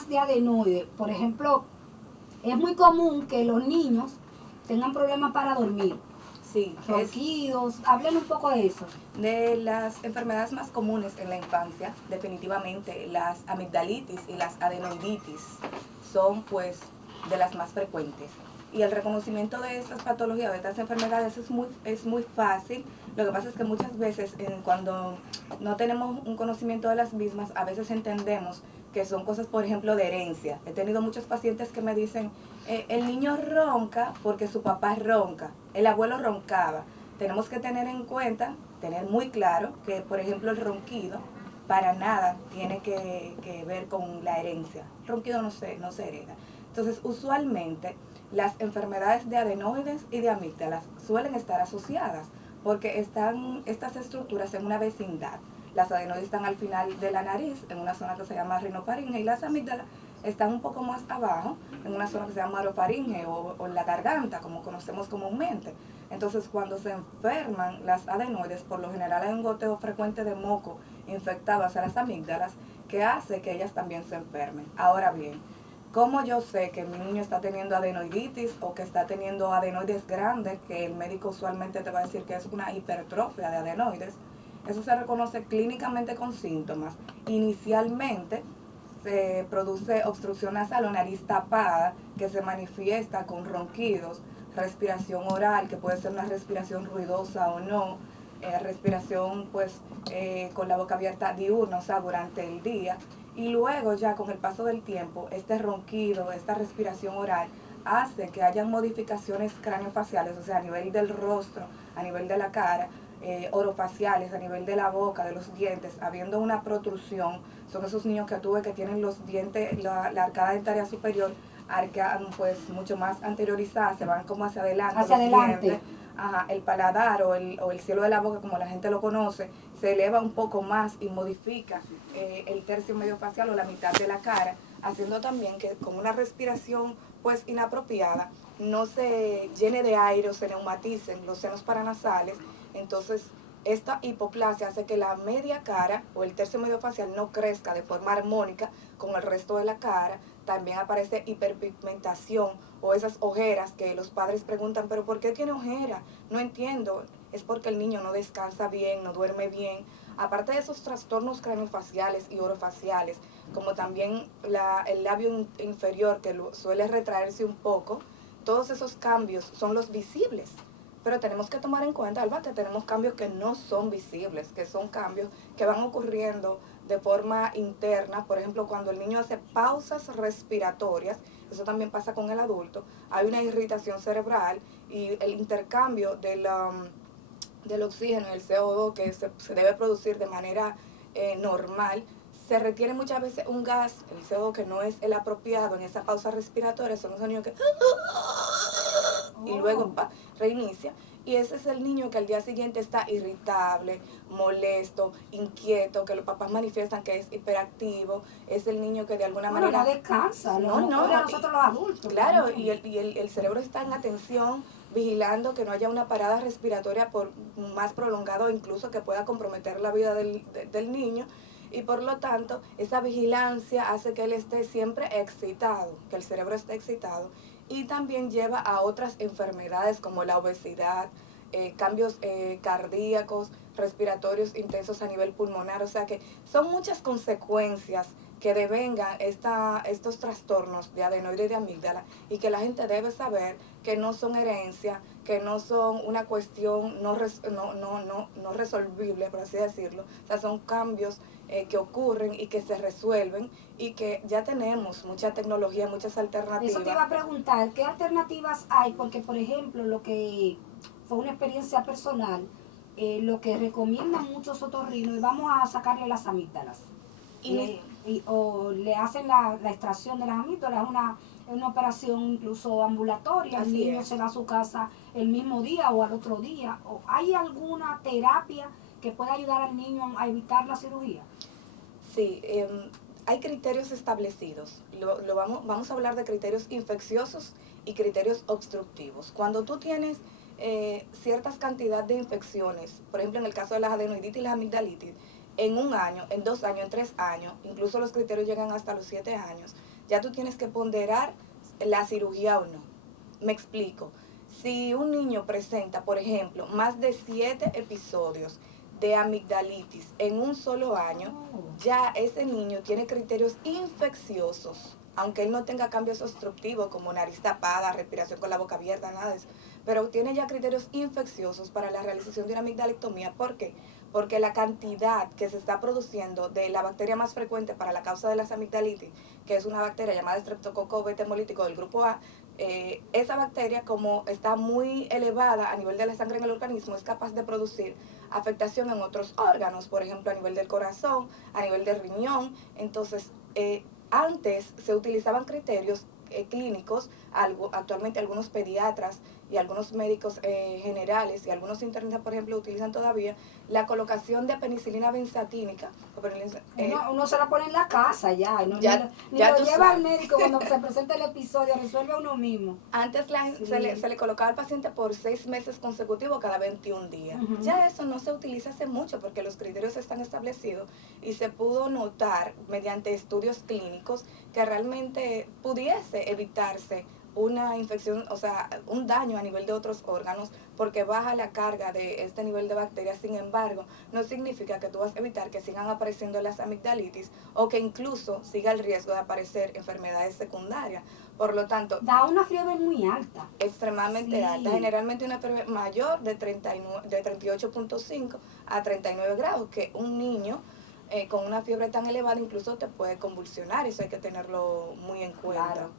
problemas de adenoide, por ejemplo, es muy común que los niños tengan problemas para dormir. Sí, ronquidos, hablen un poco de eso. De las enfermedades más comunes en la infancia, definitivamente las amigdalitis y las adenoiditis son pues de las más frecuentes. Y el reconocimiento de estas patologías, de estas enfermedades es muy fácil. Lo que pasa es que muchas veces cuando no tenemos un conocimiento de las mismas, a veces entendemos que son cosas, por ejemplo, de herencia. He tenido muchos pacientes que me dicen, el niño ronca porque su papá ronca, el abuelo roncaba. Tenemos que tener en cuenta, tener muy claro que, por ejemplo, el ronquido para nada tiene que ver con la herencia. El ronquido no se hereda. Entonces, usualmente, las enfermedades de adenoides y de amígdalas suelen estar asociadas porque están estas estructuras en una vecindad. Las adenoides están al final de la nariz, en una zona que se llama rinofaringe, y las amígdalas están un poco más abajo, en una zona que se llama orofaringe o en la garganta, como conocemos comúnmente. Entonces, cuando se enferman las adenoides, por lo general hay un goteo frecuente de moco infectado hacia las amígdalas que hace que ellas también se enfermen. Ahora bien, ¿cómo yo sé que mi niño está teniendo adenoiditis o que está teniendo adenoides grandes, que el médico usualmente te va a decir que es una hipertrofia de adenoides? Eso se reconoce clínicamente con síntomas. Inicialmente se produce obstrucción nasal o nariz tapada que se manifiesta con ronquidos, respiración oral, que puede ser una respiración ruidosa o no, respiración pues con la boca abierta diurna, o sea, durante el día. Y luego ya con el paso del tiempo, este ronquido, esta respiración oral, hace que hayan modificaciones craneofaciales, o sea, a nivel del rostro, a nivel de la cara, orofaciales, a nivel de la boca, de los dientes, habiendo una protrusión. Son esos niños que tuve que tienen los dientes, la arcada dentaria superior, arquean pues mucho más anteriorizada, se van como hacia adelante. Hacia adelante. Dientes, el paladar o el cielo de la boca, como la gente lo conoce, se eleva un poco más y modifica el tercio medio facial o la mitad de la cara, haciendo también que con una respiración pues inapropiada no se llene de aire o se neumaticen los senos paranasales. Entonces esta hipoplasia hace que la media cara o el tercio medio facial no crezca de forma armónica con el resto de la cara. También aparece hiperpigmentación o esas ojeras que los padres preguntan, pero ¿por qué tiene ojera? No entiendo. Es porque el niño no descansa bien, no duerme bien. Aparte de esos trastornos craniofaciales y orofaciales, como también el labio inferior que suele retraerse un poco, todos esos cambios son los visibles. Pero tenemos que tomar en cuenta, Alba, que tenemos cambios que no son visibles, que son cambios que van ocurriendo de forma interna. Por ejemplo, cuando el niño hace pausas respiratorias, eso también pasa con el adulto, hay una irritación cerebral y el intercambio del oxígeno y el CO2 que se debe producir de manera normal, se requiere muchas veces un gas, el CO2 que no es el apropiado en esa pausa respiratoria, son los niños que y luego reinicia. Y ese es el niño que al día siguiente está irritable, molesto, inquieto, que los papás manifiestan que es hiperactivo. Es el niño que de alguna manera... no descansa, no, nosotros los adultos. Claro, y el cerebro está en atención, vigilando que no haya una parada respiratoria por más prolongado, incluso que pueda comprometer la vida del niño. Y por lo tanto, esa vigilancia hace que él esté siempre excitado, que el cerebro esté excitado. Y también lleva a otras enfermedades como la obesidad, cambios cardíacos, respiratorios intensos a nivel pulmonar. O sea que son muchas consecuencias que devengan estos trastornos de adenoide y de amígdala, y que la gente debe saber que no son herencia, que no son una cuestión no resolvible, por así decirlo. O sea, son cambios que ocurren y que se resuelven, y que ya tenemos mucha tecnología, muchas alternativas. Eso te iba a preguntar, ¿qué alternativas hay? Porque, por ejemplo, lo que fue una experiencia personal, lo que recomiendan muchos otorrinos es vamos a sacarle las amígdalas. O le hacen la extracción de las amígdalas, es una operación incluso ambulatoria. Así el niño es. se va a su casa el mismo día o al otro día. ¿O hay alguna terapia que pueda ayudar al niño a evitar la cirugía? Sí, hay criterios establecidos. Vamos a hablar de criterios infecciosos y criterios obstructivos. Cuando tú tienes ciertas cantidades de infecciones, por ejemplo en el caso de las adenoiditis y las amigdalitis, en 1 año, en 2 años, en 3 años, incluso los criterios llegan hasta los 7 años, ya tú tienes que ponderar la cirugía o no. Me explico. Si un niño presenta, por ejemplo, más de 7 episodios de amigdalitis en un solo año, ya ese niño tiene criterios infecciosos, aunque él no tenga cambios obstructivos como nariz tapada, respiración con la boca abierta, nada de eso, pero tiene ya criterios infecciosos para la realización de una amigdalectomía. ¿Por qué? Porque la cantidad que se está produciendo de la bacteria más frecuente para la causa de las amigdalitis, que es una bacteria llamada Streptococcus beta hemolítico del grupo A, esa bacteria, como está muy elevada a nivel de la sangre en el organismo, es capaz de producir afectación en otros órganos, por ejemplo a nivel del corazón, a nivel del riñón. Entonces, antes se utilizaban criterios clínicos, actualmente algunos pediatras y algunos médicos generales y algunos internistas, por ejemplo, utilizan todavía la colocación de penicilina benzatínica. Uno se la pone en la casa ya, ni ya lo lleva al médico cuando se presenta el episodio, resuelve uno mismo. Antes se le colocaba al paciente por 6 meses consecutivos cada 21 días. Ya eso no se utiliza hace mucho porque los criterios están establecidos y se pudo notar mediante estudios clínicos que realmente pudiese evitarse una infección, o sea, un daño a nivel de otros órganos, porque baja la carga de este nivel de bacterias. Sin embargo, no significa que tú vas a evitar que sigan apareciendo las amigdalitis o que incluso siga el riesgo de aparecer enfermedades secundarias. Por lo tanto, da una fiebre muy alta. Extremadamente alta, generalmente una fiebre mayor de 38.5 a 39 grados, que un niño con una fiebre tan elevada incluso te puede convulsionar, eso hay que tenerlo muy en cuenta. Claro.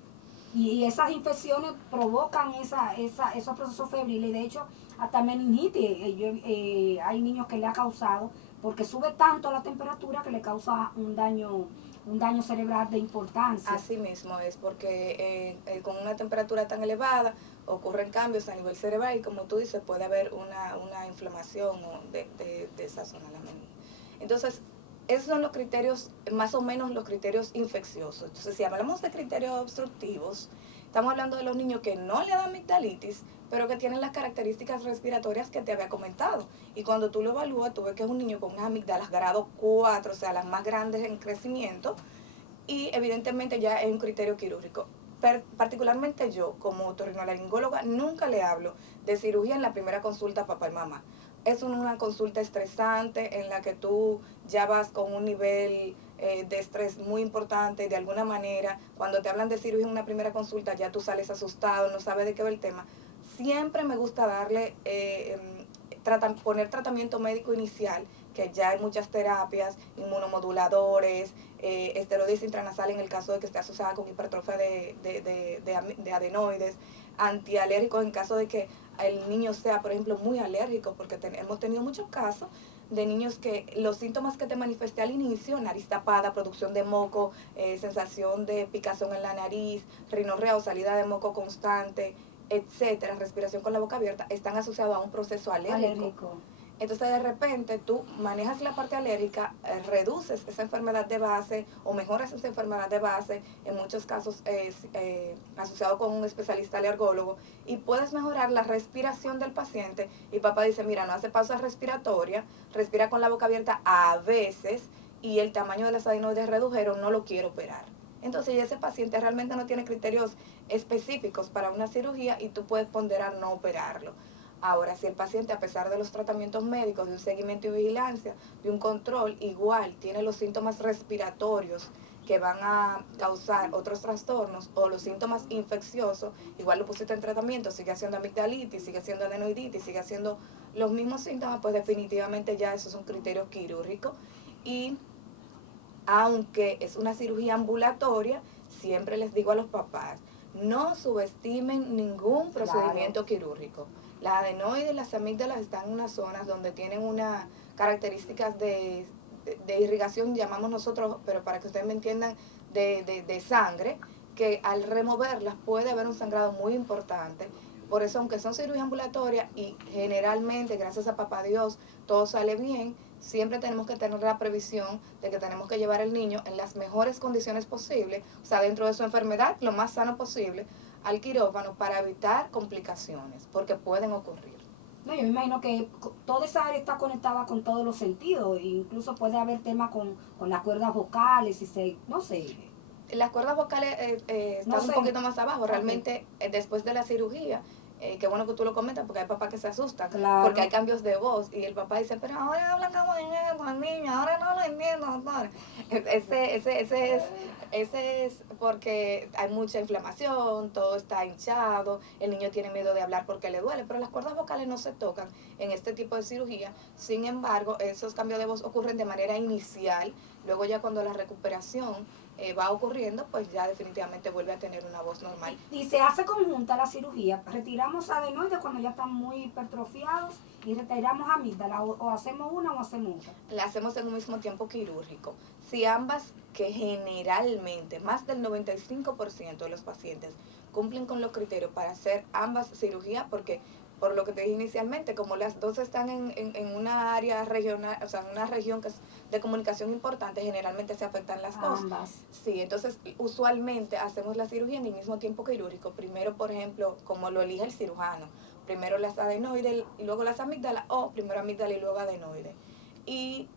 Y esas infecciones provocan esos procesos febriles. De hecho, hasta meningitis hay niños que le ha causado, porque sube tanto la temperatura que le causa un daño cerebral de importancia. Así mismo es, porque con una temperatura tan elevada ocurren cambios a nivel cerebral y, como tú dices, puede haber una inflamación de esa zona de la meninge. Entonces, esos son los criterios, más o menos los criterios infecciosos. Entonces, si hablamos de criterios obstructivos, estamos hablando de los niños que no le dan amigdalitis, pero que tienen las características respiratorias que te había comentado. Y cuando tú lo evalúas, tú ves que es un niño con unas amígdalas grado 4, o sea, las más grandes en crecimiento, y evidentemente ya es un criterio quirúrgico. Particularmente yo, como otorrinolaringóloga, nunca le hablo de cirugía en la primera consulta a papá y mamá. Es una consulta estresante en la que tú ya vas con un nivel de estrés muy importante. De alguna manera, cuando te hablan de cirugía en una primera consulta, ya tú sales asustado, no sabes de qué va el tema. Siempre me gusta darle, poner tratamiento médico inicial, que ya hay muchas terapias, inmunomoduladores, esteroides intranasales en el caso de que esté asociada con hipertrofia de adenoides, antialérgicos en caso de que el niño sea, por ejemplo, muy alérgico, porque hemos tenido muchos casos de niños que los síntomas que te manifesté al inicio, nariz tapada, producción de moco, sensación de picazón en la nariz, rinorrea o salida de moco constante, etcétera, respiración con la boca abierta, están asociados a un proceso alérgico. Entonces, de repente, tú manejas la parte alérgica, reduces esa enfermedad de base o mejoras esa enfermedad de base, en muchos casos asociado con un especialista alergólogo, y puedes mejorar la respiración del paciente. Y papá dice, mira, no hace pausas respiratorias, respira con la boca abierta a veces, y el tamaño de las adenoides redujeron, no lo quiero operar. Entonces, ese paciente realmente no tiene criterios específicos para una cirugía y tú puedes ponderar no operarlo. Ahora, si el paciente, a pesar de los tratamientos médicos, de un seguimiento y vigilancia, de un control, igual tiene los síntomas respiratorios que van a causar otros trastornos o los síntomas infecciosos, igual lo pusiste en tratamiento, sigue haciendo amigdalitis, sigue haciendo adenoiditis, sigue haciendo los mismos síntomas, pues definitivamente ya eso es un criterio quirúrgico. Y aunque es una cirugía ambulatoria, siempre les digo a los papás, no subestimen ningún procedimiento quirúrgico. Las adenoides y las amígdalas están en unas zonas donde tienen unas características de irrigación, llamamos nosotros, pero para que ustedes me entiendan, de sangre, que al removerlas puede haber un sangrado muy importante. Por eso, aunque son cirugías ambulatorias y generalmente, gracias a papá Dios, todo sale bien, siempre tenemos que tener la previsión de que tenemos que llevar al niño en las mejores condiciones posibles, o sea, dentro de su enfermedad, lo más sano posible, al quirófano para evitar complicaciones, porque pueden ocurrir. No, yo me imagino que toda esa área está conectada con todos los sentidos, e incluso puede haber temas con las cuerdas vocales, y no sé. Las cuerdas vocales están No sé. un poquito más abajo. Ok. Realmente, después de la cirugía, qué bueno que tú lo comentas, porque hay papás que se asustan, Claro. porque hay cambios de voz, y el papá dice, pero ahora hablan como el niño, ahora no lo entiendo, doctor. Ese es porque hay mucha inflamación, todo está hinchado, el niño tiene miedo de hablar porque le duele, pero las cuerdas vocales no se tocan en este tipo de cirugía. Sin embargo, esos cambios de voz ocurren de manera inicial, luego ya cuando la recuperación va ocurriendo, pues ya definitivamente vuelve a tener una voz normal. Y se hace conjunta la cirugía. Retiramos adenoides cuando ya están muy hipertrofiados y retiramos amígdala, o hacemos una o hacemos otra. La hacemos en un mismo tiempo quirúrgico. Si ambas, que generalmente más del 95% de los pacientes cumplen con los criterios para hacer ambas cirugías, porque por lo que te dije inicialmente, como las dos están en una área regional, o sea, en una región que es de comunicación importante, generalmente se afectan las dos. Ambas. Sí, entonces usualmente hacemos la cirugía en el mismo tiempo quirúrgico. Primero, por ejemplo, como lo elige el cirujano, primero las adenoides y luego las amígdalas, o primero amígdala y luego adenoides. Y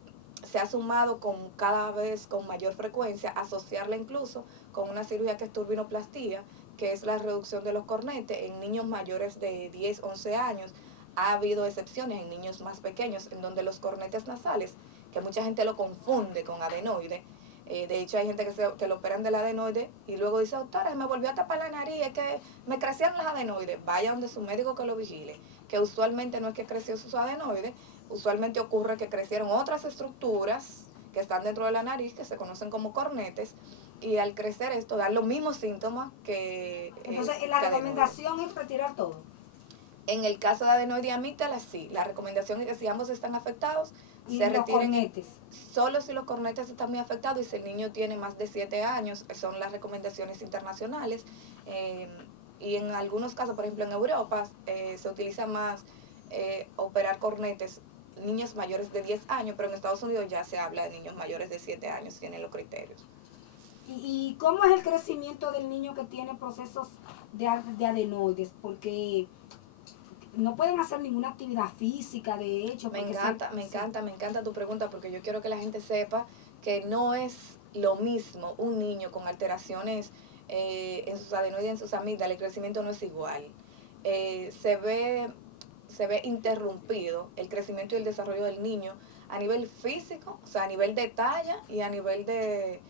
se ha sumado cada vez con mayor frecuencia, asociarla incluso con una cirugía que es turbinoplastía, que es la reducción de los cornetes en niños mayores de 10, 11 años. Ha habido excepciones en niños más pequeños, en donde los cornetes nasales, que mucha gente lo confunde con adenoide, de hecho hay gente que lo operan del adenoide y luego dice, doctora, me volvió a tapar la nariz, es que me crecieron las adenoides. Vaya donde su médico que lo vigile, que usualmente no es que creció sus adenoides, usualmente ocurre que crecieron otras estructuras que están dentro de la nariz, que se conocen como cornetes, y al crecer esto dan los mismos síntomas que... Entonces, la recomendación es retirar todo. En el caso de adenoide y amígdala, sí. La recomendación es que si ambos están afectados, y se los retiren. Cornetes. Solo si los cornetes están muy afectados y si el niño tiene más de 7 años, son las recomendaciones internacionales. Y en algunos casos, por ejemplo en Europa, se utiliza más operar cornetes niños mayores de 10 años, pero en Estados Unidos ya se habla de niños mayores de 7 años, tienen los criterios. ¿Y cómo es el crecimiento del niño que tiene procesos de adenoides? Porque no pueden hacer ninguna actividad física, de hecho. Me encanta tu pregunta, porque yo quiero que la gente sepa que no es lo mismo un niño con alteraciones en sus adenoides, en sus amígdalas, el crecimiento no es igual. Se ve interrumpido el crecimiento y el desarrollo del niño a nivel físico, o sea, a nivel de talla y a nivel de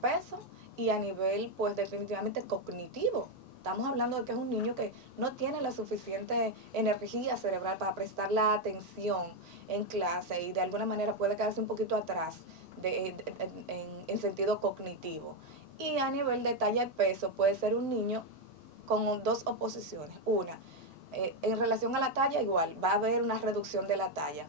peso y a nivel, pues, definitivamente cognitivo. Estamos hablando de que es un niño que no tiene la suficiente energía cerebral para prestar la atención en clase y de alguna manera puede quedarse un poquito atrás en sentido cognitivo. Y a nivel de talla y peso puede ser un niño con dos oposiciones. Una, en relación a la talla igual, va a haber una reducción de la talla.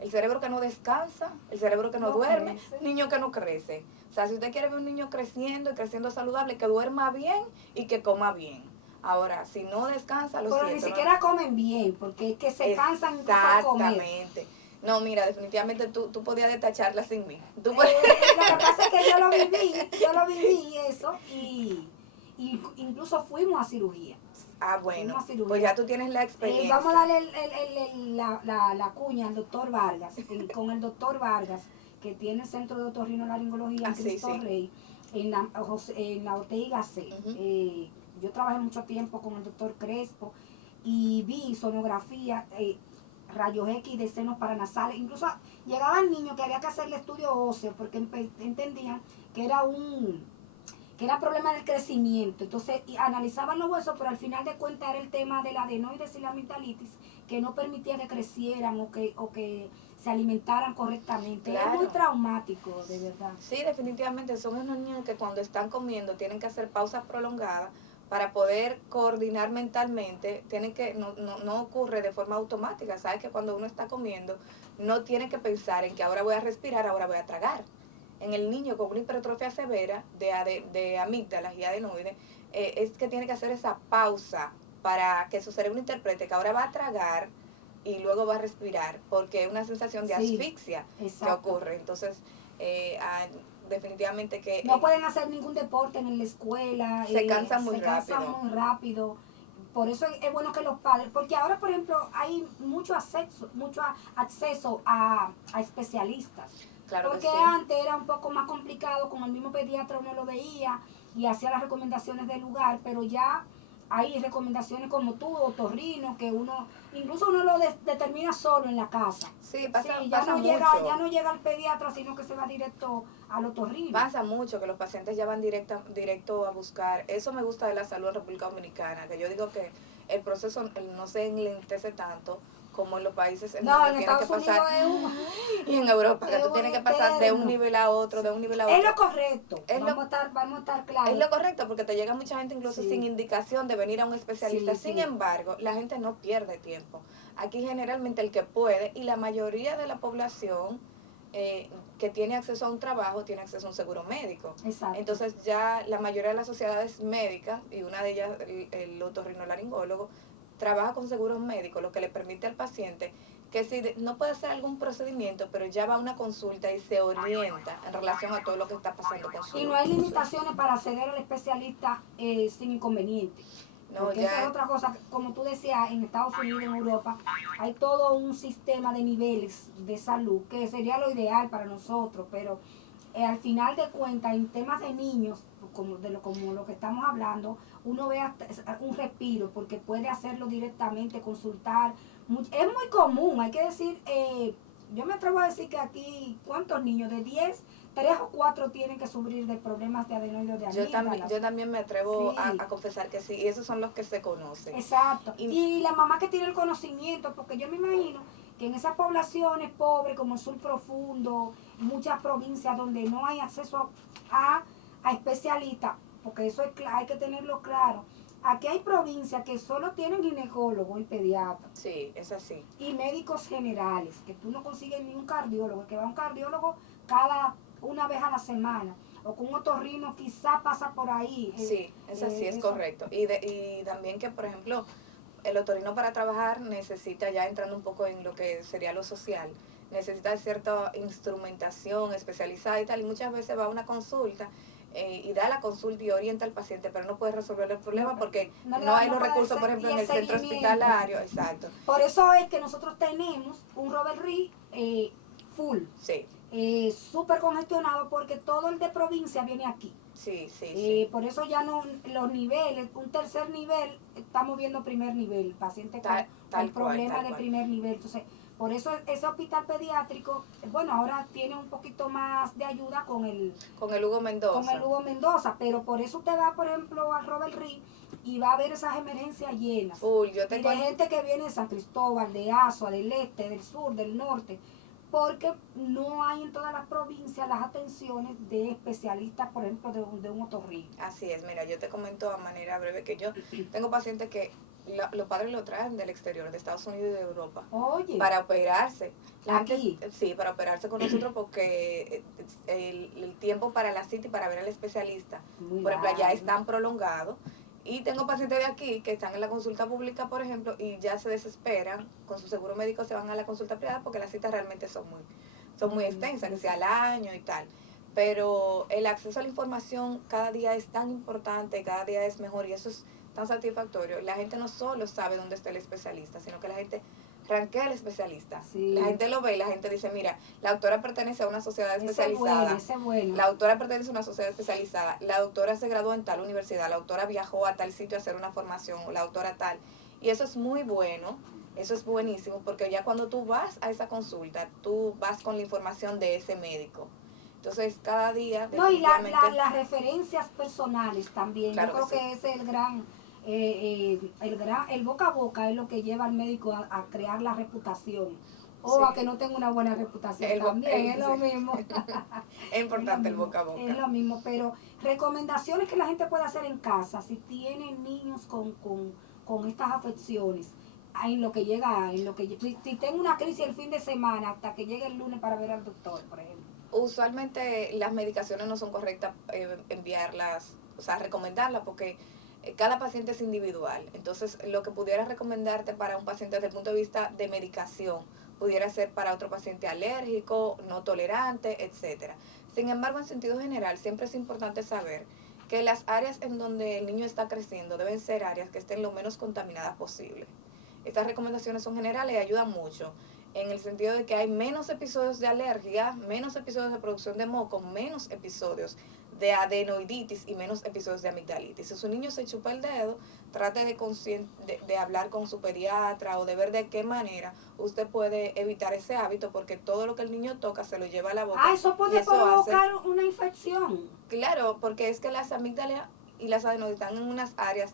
El cerebro que no descansa, el cerebro que no duerme, crece. Niño que no crece. O sea, si usted quiere ver un niño creciendo y creciendo saludable, que duerma bien y que coma bien. Ahora, si no descansa, lo siento. Pero ni siquiera comen bien, porque es que se cansan incluso de comer. Exactamente. No, mira, definitivamente tú podías detacharla sin mí. Lo que pasa es que yo lo viví eso, y incluso fuimos a cirugía. Ah, bueno, pues ya tú tienes la experiencia. Vamos a darle la cuña al doctor Vargas, con el doctor Vargas, que tiene el Centro de Otorrinolaringología en Cristo Rey, en la Ortega C. Yo trabajé mucho tiempo con el doctor Crespo y vi sonografía, rayos X de senos paranasales. Incluso llegaban niños que había que hacerle estudio óseo porque entendían que era problema del crecimiento. Entonces analizaban los huesos, pero al final de cuentas era el tema de la adenoides y la amigdalitis, que no permitía que crecieran o que se alimentaran correctamente. Claro. Es muy traumático, de verdad. Sí, definitivamente son unos niños que cuando están comiendo tienen que hacer pausas prolongadas para poder coordinar mentalmente. No ocurre de forma automática. Sabes que cuando uno está comiendo no tiene que pensar en que ahora voy a respirar, ahora voy a tragar. En el niño con una hipertrofia severa de amígdalas y adenoides, es que tiene que hacer esa pausa para que su cerebro interprete que ahora va a tragar y luego va a respirar, porque es una sensación de asfixia que ocurre. Entonces, definitivamente que... No pueden hacer ningún deporte en la escuela. Se cansan muy rápido. Se cansan muy rápido. por eso es bueno que los padres, porque ahora, por ejemplo, hay mucho acceso a especialistas. Claro que Porque sí. antes era un poco más complicado, con el mismo pediatra uno lo veía y hacía las recomendaciones del lugar, pero ya hay recomendaciones como tú, otorrino, que incluso uno lo determina solo en la casa. Sí, Sí, pasa mucho. ya no llega al pediatra, sino que se va directo al otorrino. Pasa mucho que los pacientes ya van directo a buscar. Eso me gusta de la salud en República Dominicana, que yo digo que el proceso no se enlentece tanto como en los países en donde En tiene que Estados pasar. Unidos Y en Europa, que es tú tienes que pasar de un nivel a otro, de un nivel a otro. Es lo correcto, Es vamos a estar claros. Es lo correcto, porque te llega mucha gente incluso Sí. sin indicación de venir a un especialista. Sí, Sin sí. embargo, la gente no pierde tiempo. Aquí generalmente el que puede, y la mayoría de la población que tiene acceso a un trabajo, tiene acceso a un seguro médico. Exacto. Entonces ya la mayoría de las sociedades médicas, y una de ellas el otorrinolaringólogo, trabaja con seguros médicos, lo que le permite al paciente que si no puede hacer algún procedimiento, pero ya va a una consulta y se orienta en relación a todo lo que está pasando con su. Y no hay limitaciones para acceder al especialista sin inconveniente. No, porque ya esa es otra cosa, como tú decías, en Estados Unidos, en Europa, hay todo un sistema de niveles de salud que sería lo ideal para nosotros, pero al final de cuentas, en temas de niños, como lo que estamos hablando, uno ve un respiro porque puede hacerlo directamente, consultar. Es muy común, hay que decir, yo me atrevo a decir que aquí, ¿cuántos niños? De 10, 3 o 4 tienen que sufrir de problemas de adenoides de amígdalas. Yo también me atrevo Sí. a confesar que sí, y esos son los que se conocen. Exacto. Y la mamá que tiene el conocimiento, porque yo me imagino que en esas poblaciones pobres como el sur profundo, muchas provincias donde no hay acceso a especialistas, porque eso hay que tenerlo claro. Aquí hay provincias que solo tienen ginecólogo y pediatra. Sí, es así. Y médicos generales, que tú no consigues ni un cardiólogo, que va un cardiólogo una vez a la semana, o con un otorrino quizá pasa por ahí. Sí, es así, es correcto. Y también que, por ejemplo, el otorrino para trabajar necesita, ya entrando un poco en lo que sería lo social, necesita cierta instrumentación especializada y tal, y muchas veces va a una consulta y da la consulta y orienta al paciente, pero no puede resolver el problema porque no hay los recursos, por ejemplo, en el centro hospitalario. Exacto. Por eso es que nosotros tenemos un Robert Reed full. Sí. Súper congestionado porque todo el de provincia viene aquí. Sí, sí, sí. Por eso ya no, los niveles, un tercer nivel, estamos viendo primer nivel, paciente con problemas de primer nivel. Entonces, por eso ese hospital pediátrico, bueno, ahora tiene un poquito más de ayuda con el Hugo Mendoza. Con el Hugo Mendoza, pero por eso usted va, por ejemplo, a Robert Reed y va a ver esas emergencias llenas. Y de gente que viene de San Cristóbal, de Azua, del este, del sur, del norte, porque no hay en todas las provincias las atenciones de especialistas, por ejemplo, de un otorrino. Así es, mira, yo te comento a manera breve que yo tengo pacientes que los padres lo traen del exterior, de Estados Unidos y de Europa. Oye. Para operarse. Aquí. Sí, para operarse con nosotros porque el tiempo para la cita y para ver al especialista, por ejemplo, allá es tan prolongado. Y tengo pacientes de aquí que están en la consulta pública, por ejemplo, y ya se desesperan, con su seguro médico se van a la consulta privada porque las citas realmente son muy extensas, que sea al año y tal. Pero el acceso a la información cada día es tan importante, cada día es mejor y eso es tan satisfactorio. La gente no solo sabe dónde está el especialista, sino que la gente rankea al especialista. Sí. La gente lo ve y la gente dice, mira, la doctora pertenece a una sociedad especializada. Ese bueno. La doctora pertenece a una sociedad especializada. La doctora se graduó en tal universidad. La doctora viajó a tal sitio a hacer una formación. O la doctora tal. Y eso es muy bueno. Eso es buenísimo porque ya cuando tú vas a esa consulta, tú vas con la información de ese médico. Entonces, cada día... No, y las referencias personales también. Claro. Yo creo que ese es el boca a boca es lo que lleva al médico a crear la reputación. O a que no tenga una buena reputación también, es lo mismo. Es importante el boca a boca. Es lo mismo, pero recomendaciones que la gente puede hacer en casa, si tienen niños con estas afecciones, en lo que llega, si tengo una crisis el fin de semana, hasta que llegue el lunes para ver al doctor, por ejemplo. Usualmente las medicaciones no son correctas enviarlas, o sea, recomendarlas, porque cada paciente es individual. Entonces, lo que pudiera recomendarte para un paciente desde el punto de vista de medicación, pudiera ser para otro paciente alérgico, no tolerante, etcétera. Sin embargo, en sentido general, siempre es importante saber que las áreas en donde el niño está creciendo deben ser áreas que estén lo menos contaminadas posible. Estas recomendaciones son generales y ayudan mucho en el sentido de que hay menos episodios de alergia, menos episodios de producción de moco, menos episodios de adenoiditis y menos episodios de amigdalitis. Si su niño se chupa el dedo, trate de hablar con su pediatra o de ver de qué manera usted puede evitar ese hábito, porque todo lo que el niño toca se lo lleva a la boca. Ah, eso puede provocar una infección. Claro, porque es que las amígdalas y las adenoides están en unas áreas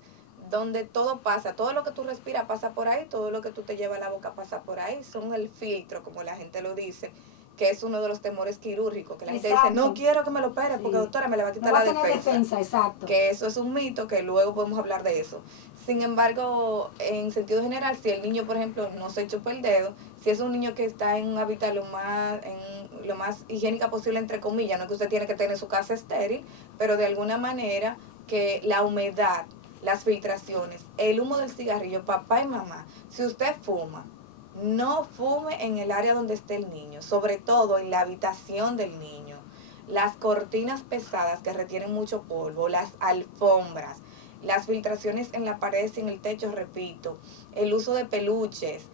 donde todo pasa, todo lo que tú respiras pasa por ahí, todo lo que tú te llevas a la boca pasa por ahí, son el filtro, como la gente lo dice, que es uno de los temores quirúrgicos, que la gente dice, no quiero que me lo opere, porque doctora, me le va a quitar la defensa. Exacto. Que eso es un mito, que luego podemos hablar de eso. Sin embargo, en sentido general, si el niño, por ejemplo, no se chupa el dedo, si es un niño que está en un hábitat lo más higiénica posible, entre comillas, no es que usted tiene que tener su casa estéril, pero de alguna manera que la humedad, las filtraciones, el humo del cigarrillo, papá y mamá, si usted fuma, no fume en el área donde esté el niño, sobre todo en la habitación del niño. Las cortinas pesadas que retienen mucho polvo, las alfombras, las filtraciones en las paredes y en el techo, repito, el uso de peluches,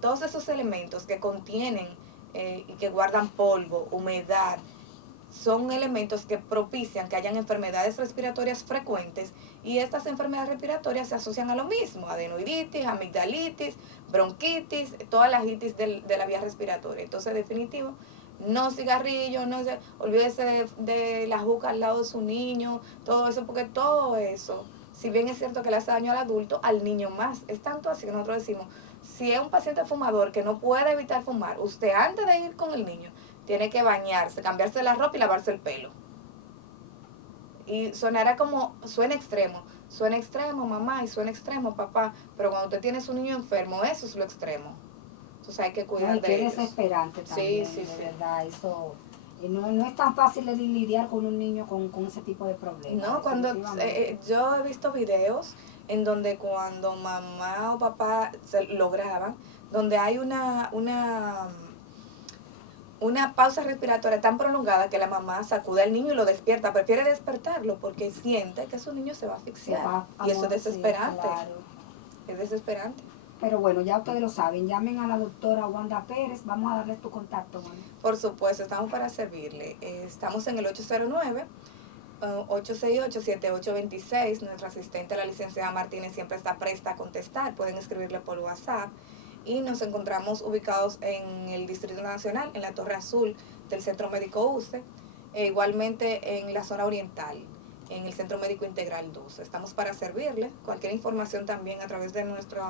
todos esos elementos que contienen y que guardan polvo, humedad, son elementos que propician que hayan enfermedades respiratorias frecuentes, y estas enfermedades respiratorias se asocian a lo mismo, adenoiditis, amigdalitis, bronquitis, todas las itis de la vía respiratoria. Entonces, definitivo, no cigarrillo, olvídese de la juca al lado de su niño, todo eso, porque todo eso, si bien es cierto que le hace daño al adulto, al niño más. Es tanto así que nosotros decimos, si es un paciente fumador que no puede evitar fumar, usted antes de ir con el niño tiene que bañarse, cambiarse la ropa y lavarse el pelo. Y suena extremo mamá y suena extremo papá, pero cuando usted tiene su niño enfermo, eso es lo extremo. Entonces hay que cuidar de ellos. Es desesperante también, sí, de verdad, eso no es tan fácil de lidiar con un niño con ese tipo de problemas. No, cuando yo he visto videos en donde cuando mamá o papá lo graban, donde hay una pausa respiratoria tan prolongada que la mamá sacude al niño y lo despierta, prefiere despertarlo porque siente que su niño se va a asfixiar. Y eso es desesperante. Sí, claro. Es desesperante. Pero bueno, ya ustedes lo saben, llamen a la doctora Wanda Pérez, vamos a darle tu contacto, Wanda. Por supuesto, estamos para servirle. Estamos en el 809-868-7826. Nuestra asistente, la licenciada Martínez, siempre está presta a contestar. Pueden escribirle por WhatsApp. Y nos encontramos ubicados en el Distrito Nacional, en la Torre Azul del Centro Médico UCE, e igualmente en la zona oriental, en el Centro Médico Integral 2. Estamos para servirle. Cualquier información también a través de nuestro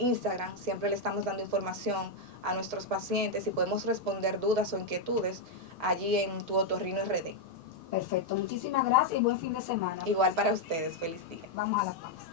Instagram, siempre le estamos dando información a nuestros pacientes y podemos responder dudas o inquietudes allí en Tu Otorrino RD. Perfecto, muchísimas gracias y buen fin de semana. Igual para ustedes, feliz día. Vamos a la pausa.